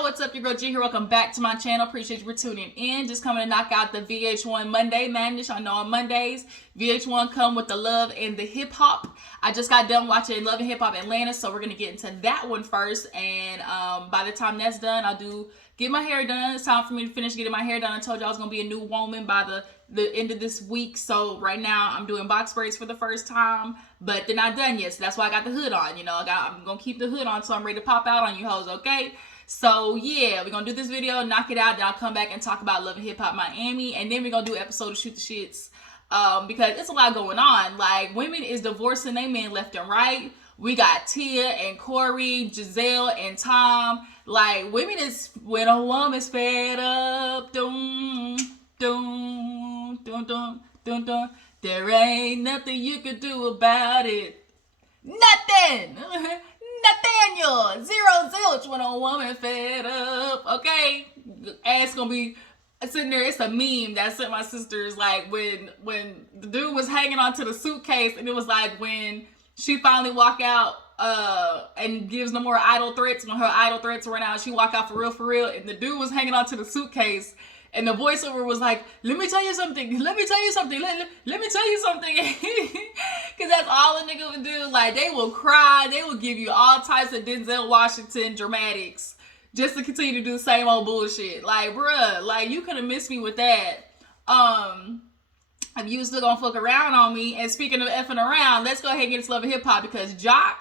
y'all, what's up? Your girl G here. Welcome back to my channel. Appreciate you for tuning in. Just coming to knock out the VH1 Monday Madness. Y'all know on Mondays, VH1 come with the love and the hip hop. I just got done watching Love and Hip Hop Atlanta, so we're gonna get into that one first. And by the time that's done, I'll get my hair done. It's time for me to finish getting my hair done. I told you I was gonna be a new woman by the end of this week. So right now I'm doing box braids for the first time, but they're not done yet. So that's why I got the hood on. You know, I'm gonna keep the hood on so I'm ready to pop out on you hoes, okay? So yeah, we're gonna do this video, knock it out, then I'll come back and talk about Love and Hip Hop Miami, and then we're gonna do an episode of Shoot the Shits. Because it's a lot going on. Like, women is divorcing they men left and right. We got Tia and Corey, Giselle and Tom. Like, women is, when a woman's fed up, dun, dun, dun, dun, dun, dun, there ain't nothing you could do about it. Nothing! Nathaniel, zero zilch when a woman fed up, okay? Ass gonna be sitting there. It's a meme that I sent my sisters, like when the dude was hanging onto the suitcase, and it was like when she finally walk out and gives no more idle threats. When her idle threats run out, she walk out for real, and the dude was hanging onto the suitcase, and the voiceover was like, let me tell you something, let me tell you something, let me tell you something. Because that's all a nigga would do. Like, they will cry, they will give you all types of Denzel Washington dramatics just to continue to do the same old bullshit. Like, bruh, like, you could have missed me with that. If you was still gonna fuck around on me. And speaking of effing around, let's go ahead and get into Love and Hip Hop, because Jock,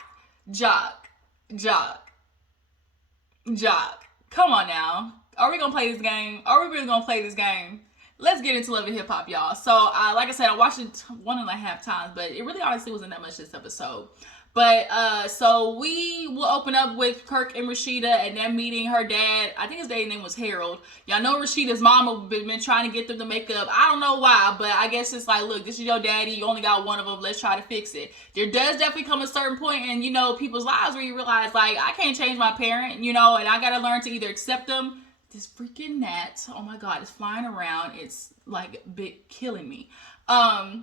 come on now. Are we gonna play this game? Are we really gonna play this game? Let's get into Love and Hip Hop, y'all. So, like I said, I watched it 1.5 times, but it really honestly wasn't that much this episode. But, so we will open up with Kirk and Rasheeda and them meeting her dad. I think his dad's name was Harold. Y'all know Rasheeda's mama been trying to get them to make up. I don't know why, but I guess it's like, look, this is your daddy. You only got one of them. Let's try to fix it. There does definitely come a certain point in, you know, people's lives where you realize, like, I can't change my parent, you know, and I got to learn to either accept them. This freaking gnat, oh my god, it's flying around. It's like killing me. I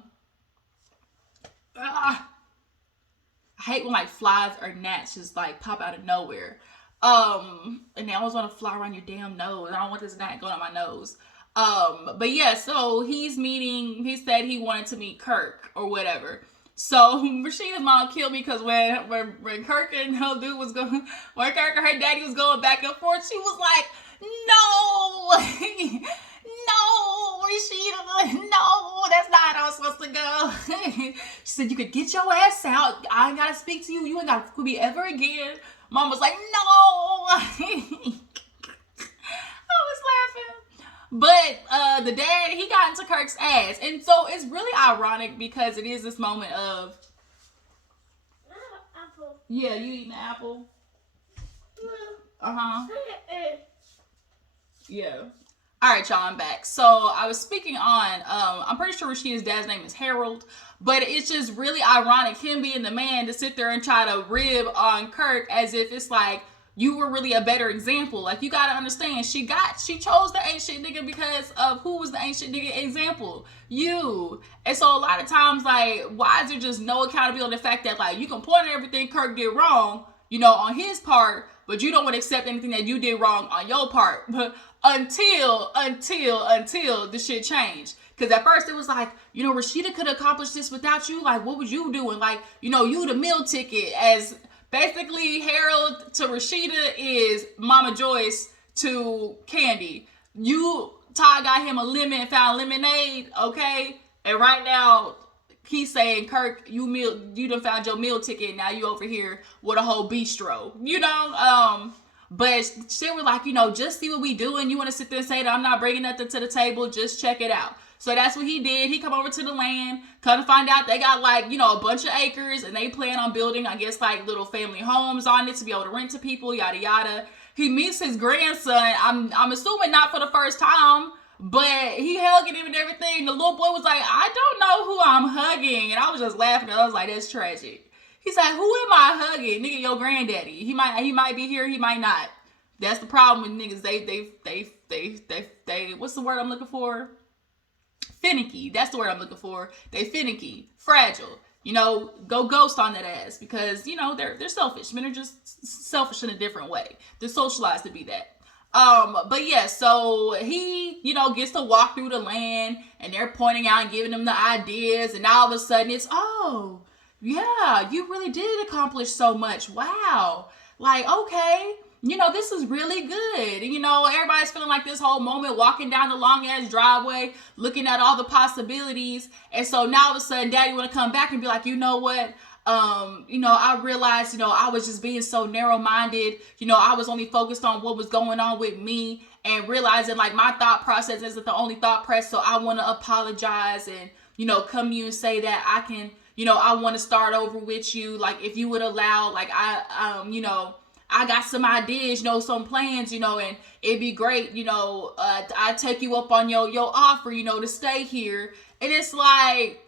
hate when like flies or gnats just like pop out of nowhere. And they always want to fly around your damn nose. I don't want this gnat going on my nose. But yeah, so he said he wanted to meet Kirk or whatever. So Rasheeda's mom killed me because when Kirk and her dude was going, when Kirk and her daddy was going back and forth, she was like, no, no, Rasheeda, no, that's not how it's supposed to go. She said, you could get your ass out. I ain't got to speak to you. You ain't got to be ever again. Mom was like, no. I was laughing. But the dad, he got into Kirk's ass. And so it's really ironic because it is this moment of, apple. Yeah, you eating an apple? Uh-huh. Yeah. All right, y'all, I'm back. So I was speaking on, I'm pretty sure Rasheeda's dad's name is Harold, but it's just really ironic him being the man to sit there and try to rib on Kirk as if it's like you were really a better example. Like, you gotta understand, she chose the ain't shit nigga because of who was the ain't shit nigga example? You. And so a lot of times, like, why is there just no accountability on the fact that, like, you can point at everything Kirk did wrong, you know, on his part, but you don't want to accept anything that you did wrong on your part. But until the shit changed. Because at first it was like, you know, Rasheeda could accomplish this without you. Like, what would you do? And like, you know, you the meal ticket. As basically Harold to Rasheeda is Mama Joyce to Candy. Ty got him a lemon and found lemonade, okay? And right now, he's saying, Kirk, you done found your meal ticket. Now you over here with a whole bistro, you know? But she was like, you know, just see what we doing. You want to sit there and say that I'm not bringing nothing to the table. Just check it out. So that's what he did. He come over to the land, come to find out they got like, you know, a bunch of acres, and they plan on building, I guess, like little family homes on it to be able to rent to people, yada, yada. He meets his grandson. I'm assuming not for the first time, but he hugging him and everything. The little boy was like, I don't know who I'm hugging. And I was just laughing. I was like, that's tragic. He's like, who am I hugging? Nigga, your granddaddy. He might be here, he might not. That's the problem with niggas. They what's the word I'm looking for? Finicky. That's the word I'm looking for. They finicky, fragile. You know, go ghost on that ass because, you know, they're selfish. Men are just selfish in a different way. They're socialized to be that. But yeah, so he, gets to walk through the land and they're pointing out and giving him the ideas, and all of a sudden it's, oh, yeah, you really did accomplish so much. Wow. Like, okay, this is really good. Everybody's feeling like this whole moment, walking down the long ass driveway, looking at all the possibilities. And so now all of a sudden, Daddy want to come back and be like, you know what? I realized, I was just being so narrow-minded. I was only focused on what was going on with me, and realizing like my thought process isn't the only thought process. So I want to apologize and, come to you and say that I can, I want to start over with you. Like, if you would allow, like, I got some ideas, some plans, and it'd be great, I take you up on your offer, to stay here. And it's like,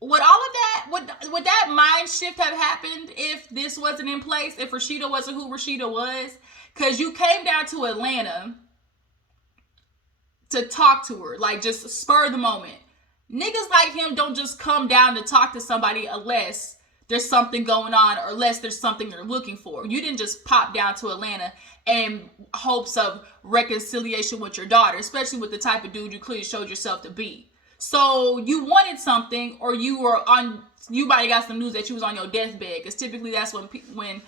would all of that, would that mind shift have happened if this wasn't in place, if Rasheeda wasn't who Rasheeda was? Because you came down to Atlanta to talk to her, like, just spur the moment. Niggas like him don't just come down to talk to somebody unless there's something going on, or unless there's something they're looking for. You didn't just pop down to Atlanta in hopes of reconciliation with your daughter, especially with the type of dude you clearly showed yourself to be. So you wanted something, or you might have got some news that you was on your deathbed, because typically that's when people want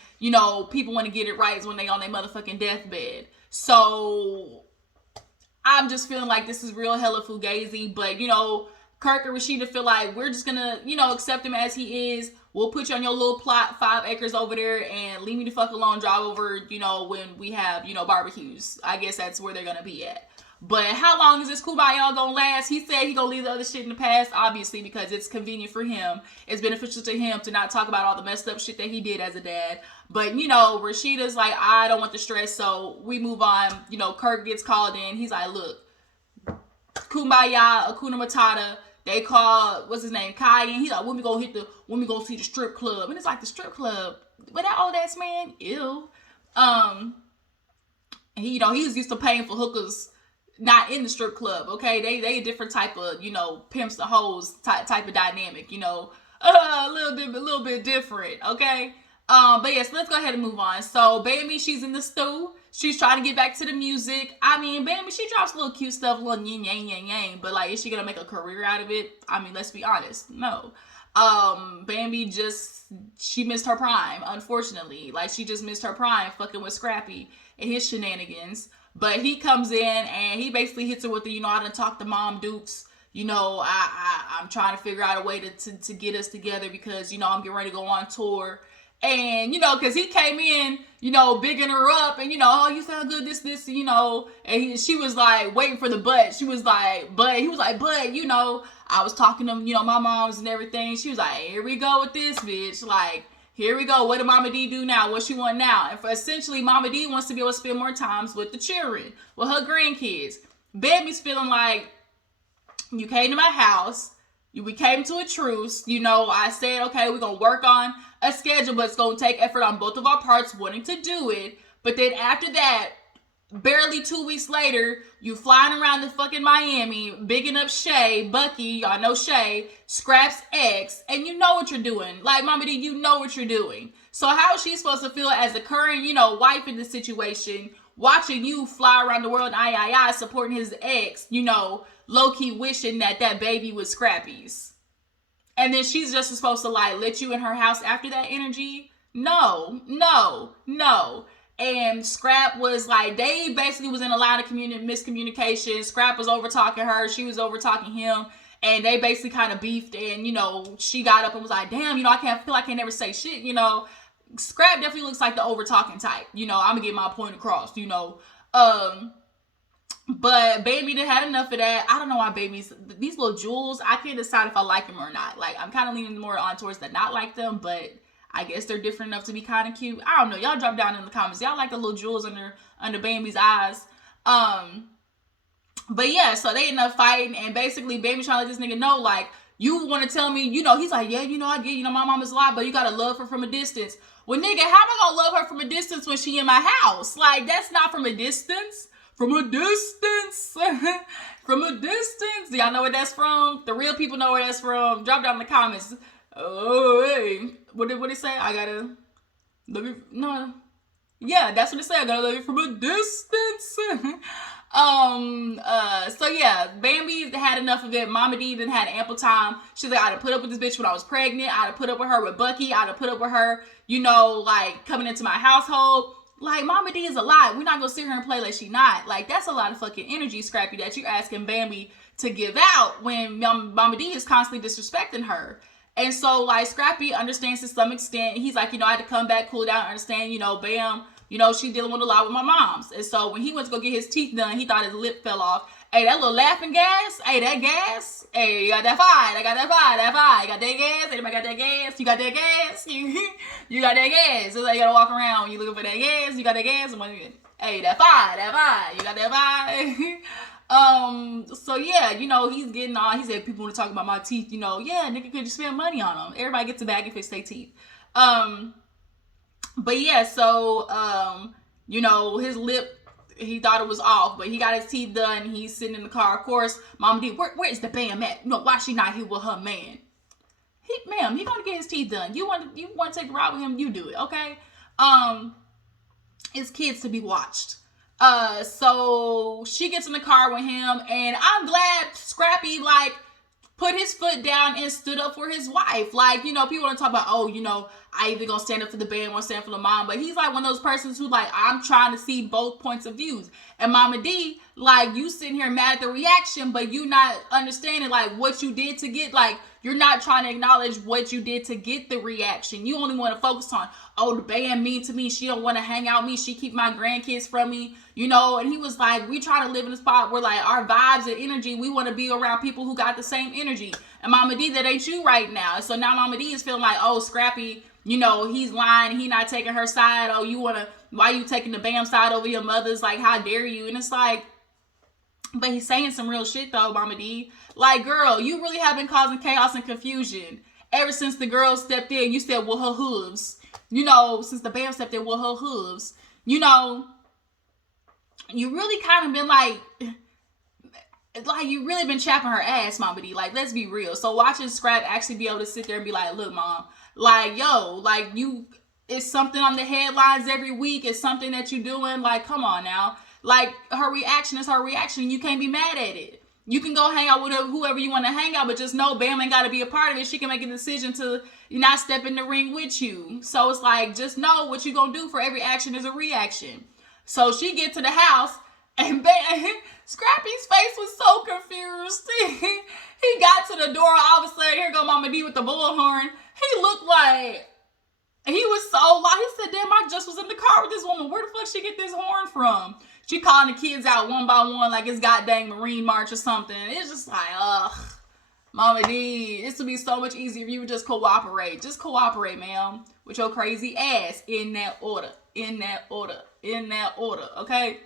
to get it right, is when they on their motherfucking deathbed. So I'm just feeling like this is real hella fugazi, but Kirk and Rasheeda feel like we're just gonna, accept him as he is. We'll put you on your little plot, 5 acres over there, and leave me the fuck alone, drive over, when we have, barbecues. I guess that's where they're gonna be at. But how long is this kumbaya gonna last? He said he gonna leave the other shit in the past, obviously, because it's convenient for him. It's beneficial to him to not talk about all the messed up shit that he did as a dad. But, Rasheeda's like, I don't want the stress, so we move on. Kirk gets called in. He's like, look, kumbaya, Hakuna Matata. They call, what's his name, Kai, and he's like, when we gonna see the strip club? And it's like, the strip club? But that old ass man, ew. He was used to paying for hookers not in the strip club, okay? They a different type of, pimps the hoes type of dynamic, a little bit different, okay? But yes, let's go ahead and move on. So Bambi, she's in the stew. She's trying to get back to the music. I mean, Bambi, she drops little cute stuff, little yin yang yang yang, but like, is she gonna make a career out of it? I mean, let's be honest, no. Bambi she missed her prime, unfortunately. Like, she just missed her prime fucking with Scrappy and his shenanigans. But he comes in and he basically hits her with the, I done talked to Mom Dukes. I'm trying to figure out a way to get us together, because, I'm getting ready to go on tour. And, because he came in, bigging her up and, oh, you sound good, this, and she was like waiting for the but. She was like, but, he was like, but, I was talking to, my moms and everything. She was like, here we go with this bitch. Like, here we go. What did Mama D do now? What she want now? And for essentially, Mama D wants to be able to spend more times with the children, with her grandkids. Baby's feeling like, you came to my house. We came to a truce. I said, okay, we're going to work on a schedule, but it's going to take effort on both of our parts wanting to do it. But then after that, barely 2 weeks later, you flying around the fucking Miami, bigging up Shay, Bucky, y'all know Shay, Scrap's ex, and you know what you're doing. Like, Mama D, you know what you're doing. So how is she supposed to feel as the current, wife in the situation, watching you fly around the world, supporting his ex, low-key wishing that baby was Scrappy's? And then she's just supposed to, like, let you in her house after that energy? No. And Scrap was like, they basically was in a line of miscommunication. Scrap was over talking her. She was over talking him. And they basically kind of beefed. And, she got up and was like, damn, I can't never say shit, Scrap definitely looks like the over talking type. I'm going to get my point across, But Baby done had enough of that. I don't know why these little jewels, I can't decide if I like them or not. Like, I'm kind of leaning more on towards the not like them, but I guess they're different enough to be kind of cute. I don't know. Y'all drop down in the comments. Y'all like the little jewels under Baby's eyes. But yeah, so they end up fighting, and basically Baby trying to let this nigga know, like, you want to tell me, he's like, yeah, I get, my mama's alive, but you gotta love her from a distance. Well, nigga, how am I gonna love her from a distance when she in my house? Like, that's not from a distance. From a distance. From a distance. Do y'all know where that's from? The real people know where that's from. Drop down in the comments. Oh, hey. What did it say? No. Yeah, that's what it said. I gotta love you from a distance. So yeah, Bambi had enough of it. Mama D then had ample time. She's like, I'd have put up with this bitch when I was pregnant. I'd have put up with her with Bucky. I'd have put up with her, like coming into my household. Like, Mama D is a lot. We're not gonna sit here and play like she not. Like, that's a lot of fucking energy, Scrappy, that you're asking Bambi to give out when Mama D is constantly disrespecting her. And so, like, Scrappy understands to some extent. He's like, I had to come back, cool down, understand, Bam, she dealing with a lot with my moms. And so when he went to go get his teeth done, he thought his lip fell off. Hey, that little laughing gas. Hey, that gas. Hey, you got that fight. I got that fight. That fight. You got that gas. Anybody got that gas? You got that gas? You got that gas. So you gotta walk around when you looking for that gas. You got that gas. Hey, that fight. That fight. You got that fight. So yeah, he's getting on. He said people want to talk about my teeth. Yeah, nigga, could you spend money on them? Everybody gets a bag and fix their teeth. But yeah, so his lip, he thought it was off, but he got his teeth done. He's sitting in the car. Of course, Mama D, where's the Bam at? Why she not here with her man? Ma'am, he gonna get his teeth done. You want to take a ride with him? You do it, okay? It's kids to be watched. So she gets in the car with him, and I'm glad Scrappy put his foot down and stood up for his wife. People want to talk about, I either gonna stand up for the band or stand for the mom, but he's one of those persons who I'm trying to see both points of views. And Mama D, you sitting here mad at the reaction, but you not understanding what you did to get, you're not trying to acknowledge what you did to get the reaction. You only want to focus on, the band mean to me. She don't want to hang out with me. She keep my grandkids from me, and he was we try to live in a spot where our vibes and energy, we want to be around people who got the same energy. And Mama D, that ain't you right now. So now Mama D is feeling Scrappy, he's lying. He not taking her side. Why you taking the Bam side over your mother's? How dare you? And it's but he's saying some real shit though, Mama D. Girl, you really have been causing chaos and confusion. Ever since the girl stepped in, you said, well, her hooves. Since the Bam stepped in, well, her hooves. You really kind of been you really been chapping her ass, Mama D. Let's be real. So watching Scrap actually be able to sit there and be look, Mom, it's something on the headlines every week. It's something that you doing. Come on now. Her reaction is her reaction. You can't be mad at it. You can go hang out with whoever you want to hang out, but just know Bam ain't got to be a part of it. She can make a decision to not step in the ring with you. So it's just know what you going to do for every action is a reaction. So she get to the house and Bam, Scrappy's face was so confused. He got to the door. All of a sudden, here go Mama D with the bullhorn. He looked he was so loud. He said, damn, I just was in the car with this woman. Where the fuck she get this horn from? She calling the kids out one by one like it's goddamn Marine March or something. It's just ugh. Mama D, this would be so much easier if you would just cooperate. Just cooperate, ma'am, with your crazy ass in that order. In that order. In that order. Okay?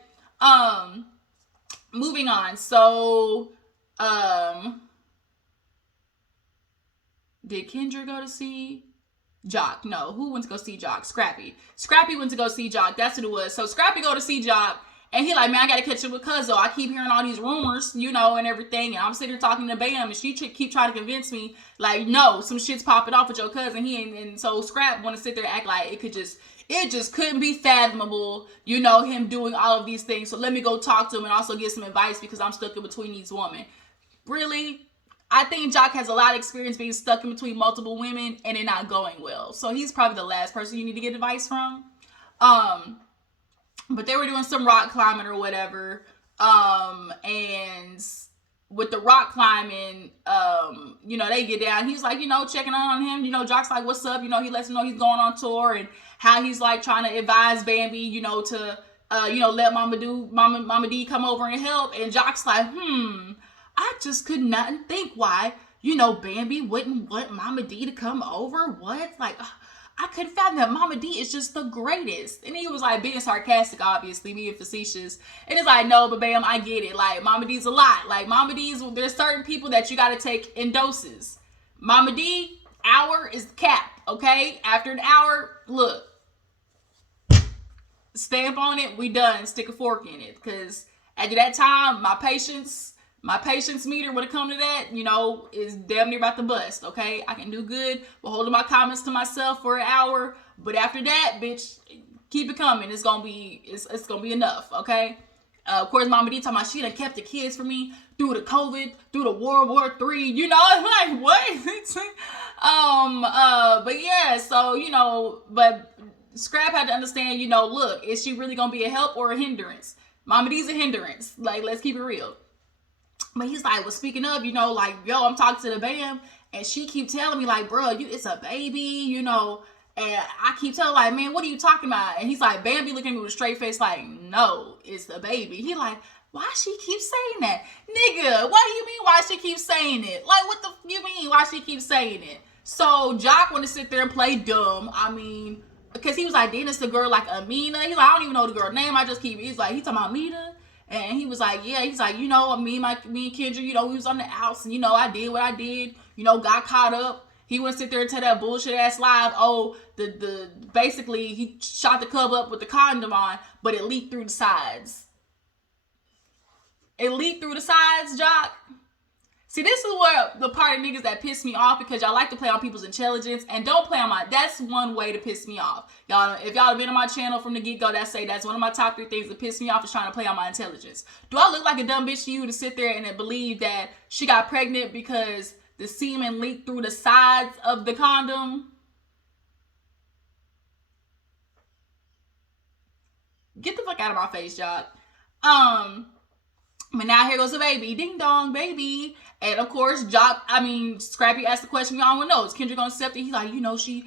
Moving on. So, did Kendra go to see Jock? No. Who went to go see Jock? Scrappy. Scrappy went to go see Jock. That's what it was. So Scrappy go to see Jock. And he man, I gotta catch up with Cuzzo. I keep hearing all these rumors, and everything. And I'm sitting here talking to Bam, and she keep trying to convince me, no, some shit's popping off with your cousin. And so Scrap want to sit there and act like it just couldn't be fathomable, him doing all of these things. So let me go talk to him and also get some advice because I'm stuck in between these women. Really? I think Jock has a lot of experience being stuck in between multiple women and it not going well. So he's probably the last person you need to get advice from. But they were doing some rock climbing or whatever. And with the rock climbing, they get down. He's checking on him. Jock's what's up? He lets him know he's going on tour and how he's trying to advise Bambi, to let Mama D come over and help. And Jock's I just could not think why, Bambi wouldn't want Mama D to come over. What? I couldn't fathom that. Mama D is just the greatest. And he was being sarcastic, obviously, being facetious. And it's no, but Bam, I get it. Mama D's a lot. Mama D's, there's certain people that you got to take in doses. Mama D, hour is the cap, okay? After an hour, look, stamp on it, we done. Stick a fork in it. Because after that time, my patience meter when it comes to that, is damn near about to bust, okay? I can do good with holding my comments to myself for an hour, but after that, bitch, Keep it coming. It's gonna be enough, okay? Of course, Mama D talking about she done kept the kids from me through the COVID, through the World War III. You know, I'm like, what? But yeah, so, you know, but Scrap had to understand, you know, look, is she really gonna be a help or a hindrance? Mama D's a hindrance. Like, let's keep it real. But he's like, well, speaking of, you know, like, yo, I'm talking to the Bam, and she keep telling me, like, bro, it's a baby, you know. And I keep telling, like, man, what are you talking about? And he's like, Bambi looking at me with a straight face, like, no, it's the baby. He like, why she keep saying that? Nigga, what do you mean why she keep saying it? Like, what the you mean why she keep saying it? So Jock want to sit there and play dumb. I mean, because he was like, then it's the girl like Amina. He's like, I don't even know the girl's name. I just keep, he's like, he talking about Meda. And he was like, yeah, he's like, you know, me and Kendra, you know, we was on the outs and, you know, I did what I did, you know, got caught up. He wouldn't sit there and tell that bullshit ass live. Oh, basically he shot the cub up with the condom on, but it leaked through the sides. It leaked through the sides, Jock. See, this is what the part of niggas that piss me off, because y'all like to play on people's intelligence and don't play on my. That's one way to piss me off. Y'all, if y'all have been on my channel from the get-go, that's one of my top 3 things that piss me off is trying to play on my intelligence. Do I look like a dumb bitch to you to sit there and believe that she got pregnant because the semen leaked through the sides of the condom? Get the fuck out of my face, y'all. But now here goes the baby. Ding dong, baby. And of course, Scrappy asked the question y'all want to know. Is Kendra gonna accept it? He's like, you know, she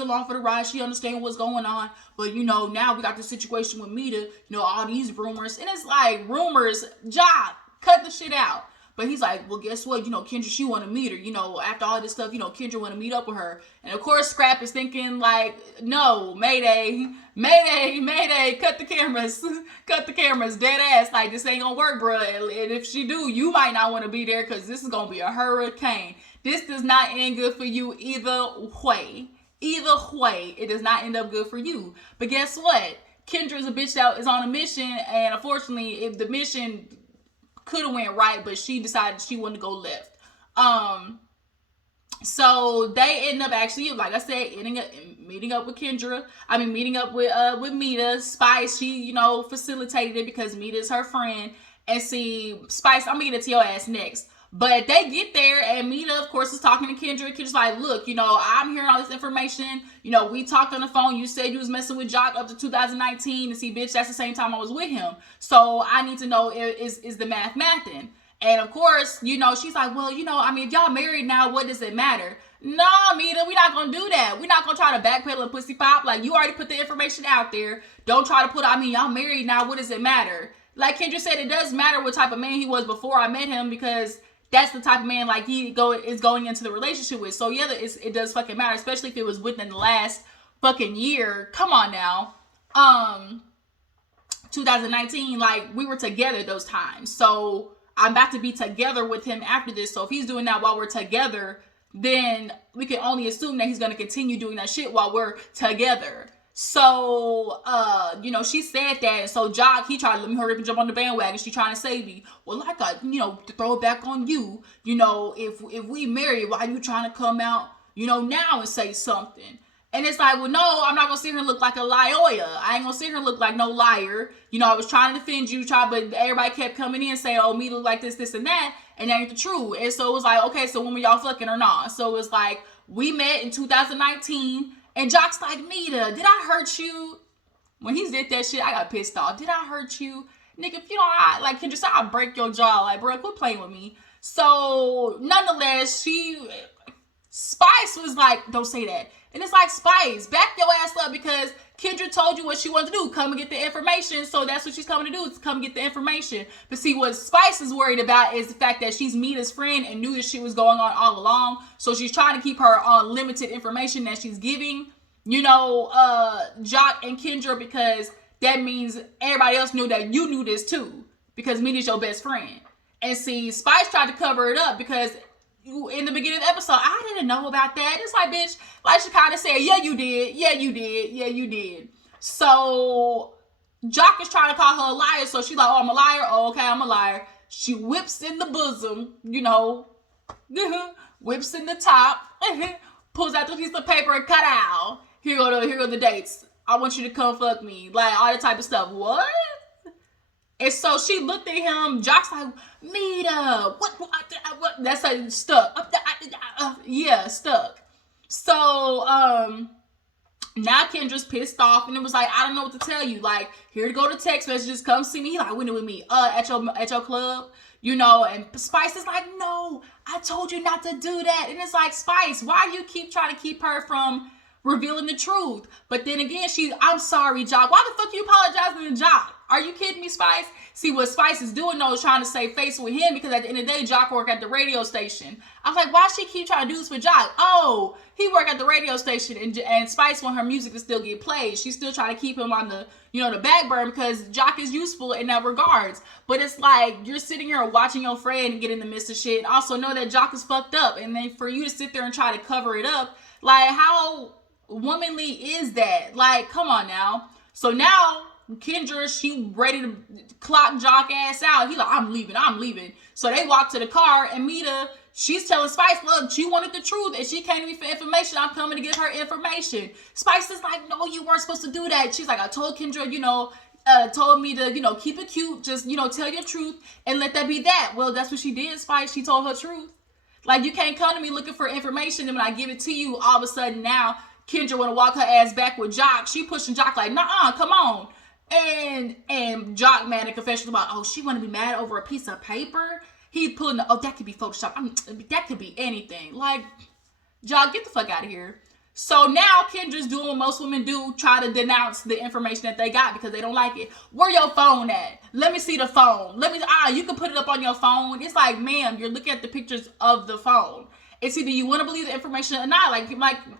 along for the ride. She understands what's going on. But, you know, now we got the situation with Meda. You know, all these rumors. And it's like, rumors. Jock, cut the shit out. But he's like, well, guess what? You know, Kendra, she want to meet her. You know, after all this stuff, you know, Kendra want to meet up with her. And of course, Scrap is thinking like, no, Mayday, cut the cameras. Cut the cameras, dead ass. Like, this ain't gonna work, bro. And if she do, you might not want to be there because this is gonna be a hurricane. This does not end good for you either way. Either way, it does not end up good for you. But guess what? Kendra's a bitch that is on a mission, and unfortunately, if the mission could have went right, but she decided she wanted to go left. So they end up actually, like I said, meeting up with Kendra. Meeting up with Meda. Spice, she, you know, facilitated it because Meda is her friend. And see, Spice, I'm gonna get to your ass next. But they get there, and Meda, of course, is talking to Kendra. Kendra's like, look, you know, I'm hearing all this information. You know, we talked on the phone. You said you was messing with Jock up to 2019. And see, bitch, that's the same time I was with him. So I need to know, is the mathing? And of course, you know, she's like, well, you know, if y'all married now, what does it matter? Nah, Meda, we're not going to do that. We're not going to try to backpedal and pussy pop. Like, you already put the information out there. Don't try to put, y'all married now. What does it matter? Like Kendra said, it does matter what type of man he was before I met him, because that's the type of man like he is going into the relationship with. So yeah, it does fucking matter, especially if it was within the last fucking year. Come on now. 2019, like, we were together those times. So I'm about to be together with him after this. So if he's doing that while we're together, then we can only assume that he's going to continue doing that shit while we're together. So, you know, she said that. And so Jock, he tried to let me hurry up and jump on the bandwagon. She trying to save me. Well, like, you know, to throw it back on you, you know, if we married, why are you trying to come out, you know, now and say something? And it's like, well, no, I'm not going to sit here and look like a liar. I ain't going to sit here and look like no liar. You know, I was trying to defend you, but everybody kept coming in saying, oh, me look like this, and that. And that ain't the truth. And so it was like, okay, so when were y'all fucking or not? So it was like, we met in 2019. And Jock's like, Meda, did I hurt you? When he did that shit, I got pissed off. Did I hurt you? Nigga, if you don't, like, Kendra said, I'll break your jaw. Like, bro, quit playing with me. So, nonetheless, Spice was like, don't say that. And it's like, Spice, back your ass up, because Kendra told you what she wanted to do. Come and get the information. So that's what she's coming to do, is come get the information. But see, what Spice is worried about is the fact that she's Meda's friend and knew this shit was going on all along. So she's trying to keep her on limited information that she's giving, you know, Jock and Kendra, because that means everybody else knew that you knew this too, because Meda's your best friend. And see, Spice tried to cover it up because in the beginning of the episode, I didn't know about that. It's like, bitch, like she kind of said, yeah, you did. Yeah, you did. Yeah, you did. So Jock is trying to call her a liar. So she's like, oh, I'm a liar. Oh, okay, I'm a liar. She whips in the bosom, you know, whips in the top, pulls out the piece of paper and cut out. Here go the dates. I want you to come fuck me. Like, all that type of stuff. What? And so she looked at him. Jock's like, Meda, what? That's like stuck. Yeah, stuck. So, now Kendra's pissed off and it was like, I don't know what to tell you. Like, here to go to text messages, come see me. He like, when it with me? At your club, you know. And Spice is like, no, I told you not to do that. And it's like, Spice, why you keep trying to keep her from revealing the truth? But then again, I'm sorry, Jock. Why the fuck you apologizing to Jock? Are you kidding me, Spice? See, what Spice is doing though is trying to save face with him, because at the end of the day, Jock work at the radio station. I was like, why she keep trying to do this for Jock? Oh, he work at the radio station, and Spice want her music to still get played. She's still trying to keep him on the, you know, the back burner, because Jock is useful in that regards. But it's like, you're sitting here watching your friend get in the midst of shit. Also know that Jock is fucked up, and then for you to sit there and try to cover it up, like, how womanly is that? Like, come on now. So now Kendra, she ready to clock Jock ass out. He like, I'm leaving. So they walk to the car, and Meda, she's telling Spice, look, she wanted the truth, and she came to me for information. I'm coming to get her information. Spice is like, no, you weren't supposed to do that. She's like, I told Kendra, you know, told me to, you know, keep it cute. Just, you know, tell your truth and let that be that. Well, that's what she did, Spice. She told her truth. Like, you can't come to me looking for information, and when I give it to you, all of a sudden now, Kendra want to walk her ass back with Jock. She pushing Jock like, nah, come on. And Jock mad at confession about, oh, she want to be mad over a piece of paper. He pulling the, oh, that could be Photoshop. I mean, that could be anything. Like, Jock, get the fuck out of here. So now Kendra's doing what most women do, try to denounce the information that they got because they don't like it. Where your phone at? Let me see the phone. You can put it up on your phone. It's like, ma'am, you're looking at the pictures of the phone. It's either you want to believe the information or not. Like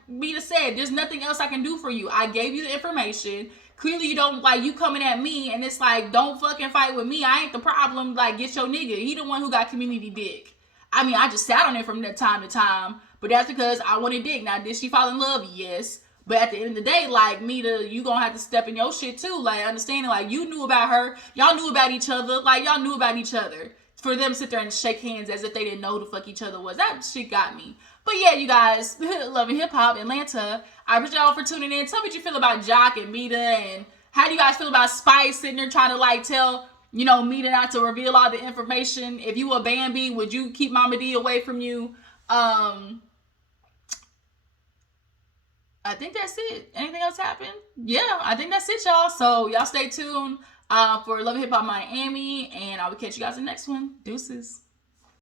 Meda said, there's nothing else I can do for you. I gave you the information. Clearly you don't, like, you coming at me, and it's like, don't fucking fight with me. I ain't the problem. Like, get your nigga. He the one who got community dick. I mean, I just sat on it from that time to time, but that's because I wanted dick. Now, did she fall in love? Yes. But at the end of the day, like, Meda, you gonna have to step in your shit too. Like, understanding, like, you knew about her. Y'all knew about each other. Like, y'all knew about each other. For them to sit there and shake hands as if they didn't know who the fuck each other was. That shit got me. But yeah, you guys, loving hip hop, Atlanta. I appreciate y'all for tuning in. Tell me what you feel about Jock and Meda, and how do you guys feel about Spice sitting there trying to, like, tell, you know, Meda not to reveal all the information? If you were Bambi, would you keep Mama D away from you? I think that's it. Anything else happen? Yeah, I think that's it, y'all. So y'all stay tuned for Love and Hip Hop Miami, and I will catch you guys in the next one. Deuces.